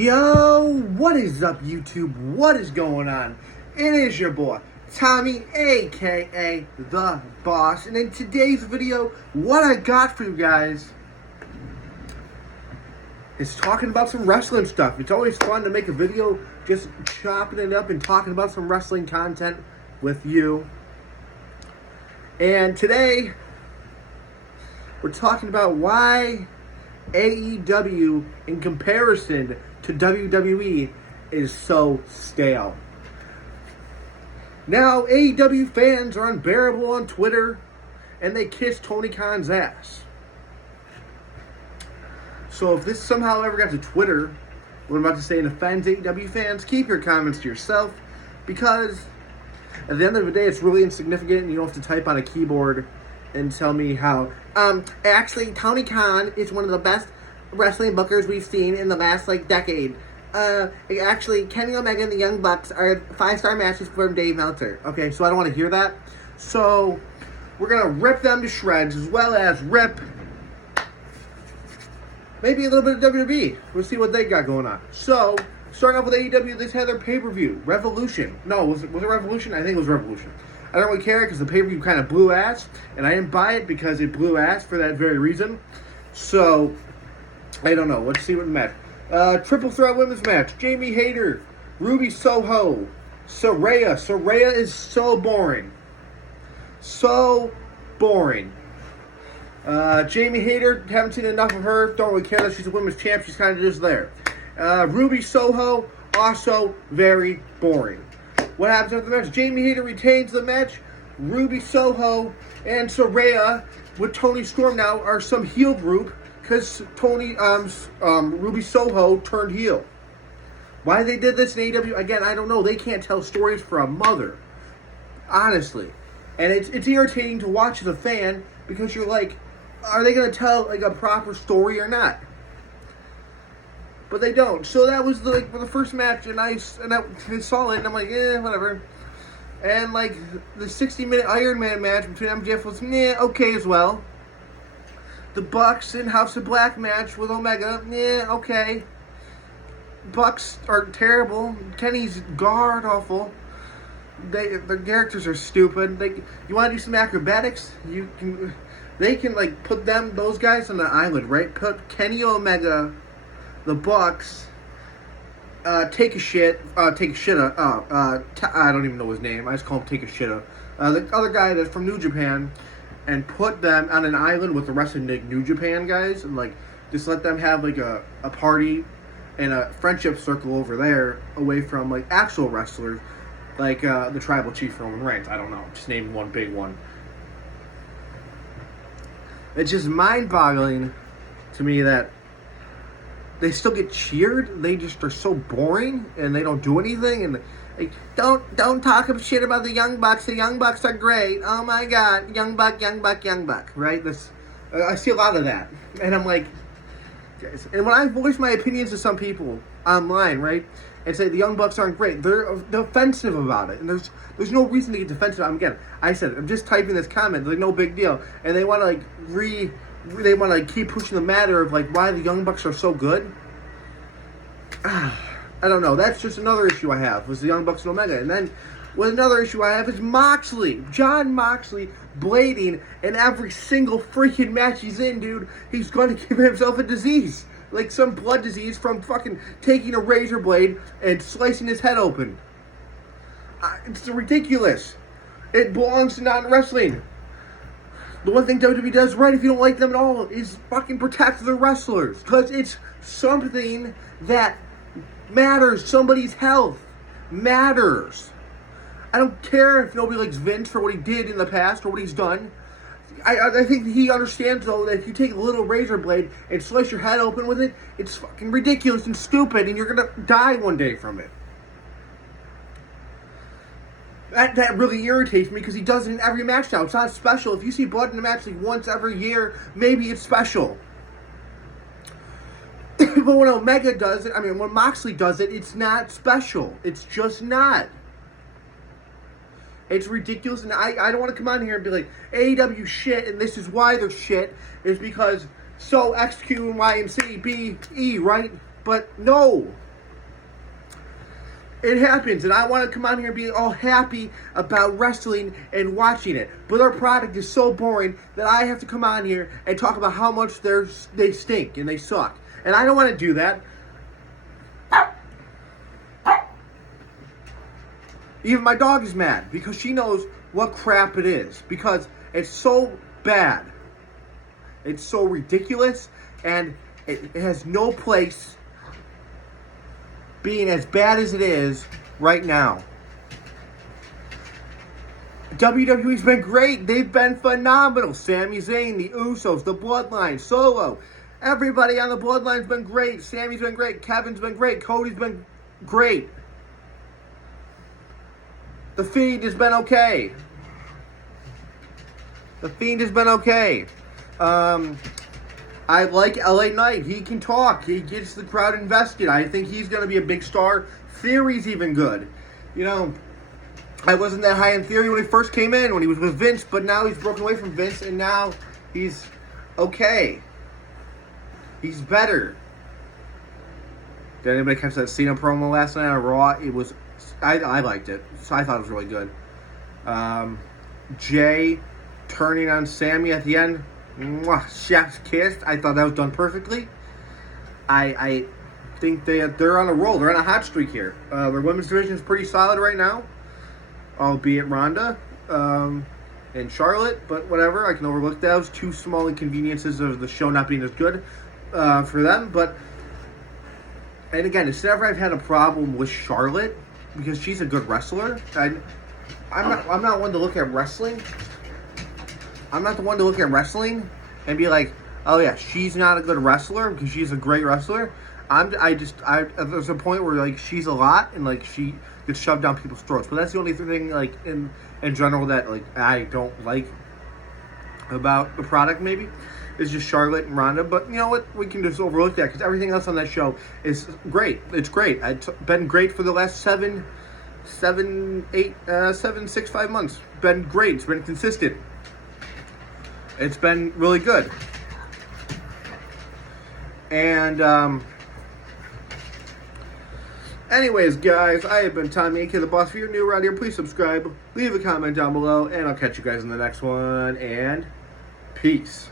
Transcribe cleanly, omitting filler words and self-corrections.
Yo, what is up, YouTube? What is going on? It is your boy, Tommy, aka The Boss, and in today's video, what I got for you guys is talking about some wrestling stuff. It's always fun to make a video just chopping it up and talking about some wrestling content with you. And today, we're talking about why AEW, in comparison to WWE, is so stale. Now, AEW fans are unbearable on Twitter, and they kiss Tony Khan's ass. So if this somehow ever got to Twitter, what I'm about to say and offends AEW fans, keep your comments to yourself, because at the end of the day, it's really insignificant, and you don't have to type on a keyboard and tell me how, actually, Tony Khan is one of the best wrestling bookers we've seen in the last, decade. Actually, Kenny Omega and the Young Bucks are 5-star matches from Dave Meltzer. Okay, so I don't want to hear that. So, we're going to rip them to shreds, as well as rip maybe a little bit of WWE. We'll see what they got going on. So, starting off with AEW, they had their pay-per-view, Revolution. No, was it Revolution? I think it was Revolution. I don't really care because the pay-per-view kind of blew ass, and I didn't buy it because it blew ass for that very reason. So, I don't know. Let's see what the match. Triple threat women's match. Jamie Hayter, Ruby Soho, Saraya. Saraya is so boring. So boring. Jamie Hayter, haven't seen enough of her. Don't really care that she's a women's champ. She's kind of just there. Ruby Soho, also very boring. What happens after the match? Jamie Hayter retains the match. Ruby Soho and Saraya with Tony Storm now are some heel group because Ruby Soho turned heel. Why they did this in AEW, again, I don't know. They can't tell stories for a mother. Honestly. And it's irritating to watch as a fan because you're like, are they going to tell a proper story or not? But they don't. So that was the first match, and I saw it, and I'm like, whatever. And the 60-minute Iron Man match between MJF was okay as well. The Bucks and House of Black match with Omega, okay. Bucks are terrible. Kenny's god awful. The characters are stupid. You want to do some acrobatics? They can put those guys on the island, right? Put Kenny Omega, the Bucks, Take a Shit. I don't even know his name. I just call him Take a Shitta. The other guy that's from New Japan, and put them on an island with the rest of the New Japan guys, and just let them have a party and a friendship circle over there, away from actual wrestlers, the Tribal Chief Roman Reigns. I don't know, just name one big one. It's just mind-boggling to me that they still get cheered. They just are so boring, and they don't do anything. And don't talk shit about the Young Bucks. The Young Bucks are great. Oh my God, Young Buck. Right? I see a lot of that, and I'm like, guys. And when I voice my opinions to some people online, right, and say the Young Bucks aren't great, they're defensive about it, and there's no reason to get defensive. Again, I said I'm just typing this comment. No big deal, and they want to they want to keep pushing the matter of why the Young Bucks are so good. I don't know. That's just another issue I have, was the Young Bucks and Omega. And then another issue I have is Moxley. John Moxley blading in every single freaking match he's in, dude. He's going to give himself a disease. Some blood disease from fucking taking a razor blade and slicing his head open. It's ridiculous. It belongs to non-wrestling. The one thing WWE does right, if you don't like them at all, is fucking protect the wrestlers. Because it's something that matters. Somebody's health matters. I don't care if nobody likes Vince for what he did in the past or what he's done. I think he understands, though, that if you take a little razor blade and slice your head open with it, it's fucking ridiculous and stupid, and you're going to die one day from it. That really irritates me because he does it in every match now. It's not special. If you see blood in a match once every year, maybe it's special. But when Omega does it, when Moxley does it, it's not special. It's just not. It's ridiculous, and I don't want to come on here and be like, AEW shit, and this is why they're shit, is because so X, Q, and Y, and C, B, E, right? But no, It happens, and I want to come on here and be all happy about wrestling and watching it. But their product is so boring that I have to come on here and talk about how much they stink and they suck. And I don't want to do that. Even my dog is mad because she knows what crap it is. Because it's so bad. It's so ridiculous, and it has no place being as bad as it is right now. WWE's been great. They've been phenomenal. Sami Zayn, the Usos, the Bloodline, Solo. Everybody on the Bloodline's been great. Sami's been great. Kevin's been great. Cody's been great. The Fiend has been okay. I like LA Knight. He can talk. He gets the crowd invested. I think he's going to be a big star. Theory's even good. You know, I wasn't that high in Theory when he first came in, when he was with Vince, but now he's broken away from Vince, and now he's okay. He's better. Did anybody catch that Cena promo last night on Raw? It was, I liked it. So I thought it was really good. Jay turning on Sami at the end. Mwah, chef's kiss. I thought that was done perfectly. I think they're on a roll. They're on a hot streak here. Their women's division is pretty solid right now, albeit Ronda and Charlotte. But whatever, I can overlook those two small inconveniences of the show not being as good for them. But and again, it's never I've had a problem with Charlotte because she's a good wrestler. I'm not one to look at wrestling. I'm not the one to look at wrestling and be like, oh yeah, she's not a good wrestler because she's a great wrestler. There's a point where like she's a lot and like she gets shoved down people's throats. But that's the only thing like in general that like I don't like about the product maybe is just Charlotte and Ronda. But you know what? We can just overlook that because everything else on that show is great. It's great. It's been great for the last 5 months. Been great. It's been consistent. It's been really good. And, anyways, guys, I have been Tommy, a.k.a. The Boss. If you're new around here, please subscribe, leave a comment down below, and I'll catch you guys in the next one, and peace.